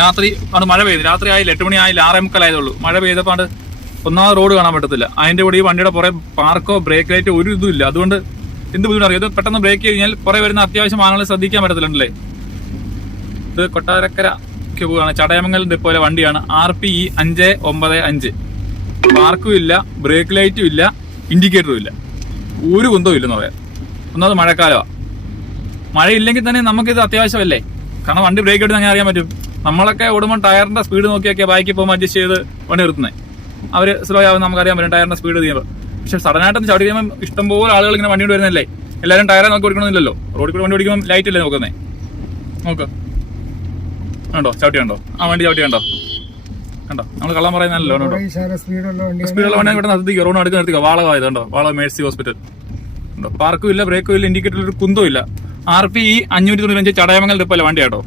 രാത്രി ആണ് മഴ പെയ്യുന്നത്. രാത്രി ആയില്ല, 8 മണി ആയില്ല, 6:45 ആയതുള്ളൂ. മഴ പെയ്തപ്പോൾ ഒന്നാമത് റോഡ് കാണാൻ പറ്റത്തില്ല. അതിന്റെ കൂടെ ഈ വണ്ടിയുടെ പുറേ പാർക്കോ ബ്രേക്ക് ലൈറ്റോ ഒരു ഇതും ഇല്ല. അതുകൊണ്ട് എന്ത് ബുദ്ധിമുട്ടറിയാം. ഇത് പെട്ടെന്ന് ബ്രേക്ക് കഴിഞ്ഞാൽ പുറേ വരുന്ന അത്യാവശ്യം വാഹനങ്ങൾ ശ്രദ്ധിക്കാൻ പറ്റത്തില്ലല്ലേ. ഇത് കൊട്ടാരക്കരയ്ക്ക് പോവുകയാണ്. ചടയമംഗലം ഡിപ്പോയിലെ വണ്ടിയാണ്. RPE 595. പാർക്കും ഇല്ല, ബ്രേക്ക് ലൈറ്റും ഇല്ല, ഇൻഡിക്കേറ്ററും ഇല്ല, ഒരു കുന്തവും ഇല്ലെന്ന് പറയാം. ഒന്നാമത് മഴക്കാലമാണ്. മഴയില്ലെങ്കിൽ തന്നെ നമുക്കിത് അത്യാവശ്യമല്ലേ. കാരണം വണ്ടി ബ്രേക്ക് എടുത്ത് അങ്ങനെ അറിയാൻ പറ്റും. നമ്മളൊക്കെ ഓടുമ്പോൾ ടയറിന്റെ സ്പീഡ് നോക്കിയൊക്കെ ബൈക്കിൽ പോകുമ്പോൾ അഡ്ജസ്റ്റ് ചെയ്ത് വണ്ടി നിർത്തുന്നത്. അവർ സ്ലോ ആവും, നമുക്കറിയാൻ പറ്റും ടയറിന്റെ സ്പീഡ് ചെയ്യുമ്പോൾ. പക്ഷെ സഡനായിട്ടൊന്ന് ചവിട്ടി കഴിയുമ്പോൾ ഇഷ്ടംപോലെ ആളുകൾ ഇങ്ങനെ വണ്ടി കൊണ്ട് വരുന്നല്ലേ. എല്ലാവരും ടയറെ നോക്കി ഓടിക്കണമെന്നില്ലല്ലോ. റോഡിൽ കൂടെ വണ്ടി ഓടിക്കുമ്പോൾ ലൈറ്റ് അല്ലേ നോക്കുന്നേ. നോക്ക്, കണ്ടോ ചവിട്ടി കണ്ടോ, ആ വണ്ടി ചവിട്ടി കണ്ടോ, കണ്ടോ. നമ്മൾ കള്ളം പറയുന്നല്ലോ. സ്പീഡുള്ള വണ്ടി ഇവിടെ നിർത്തിക്കോ, റോഡ് അടുത്ത് നിർത്തിക്കോ. വാളവായത് കണ്ടോ, വാള മേഴ്സി ഹോസ്പിറ്റൽ കണ്ടോ. പാർക്കും ഇല്ല, ബ്രേക്കും ഇല്ല, ഇൻഡിക്കേറ്ററിൽ ഒരു കുന്തവും ഇല്ല. RPE 595 ചടയമംഗലം ഡിപ്പോയിലെ വണ്ടി കേട്ടോ.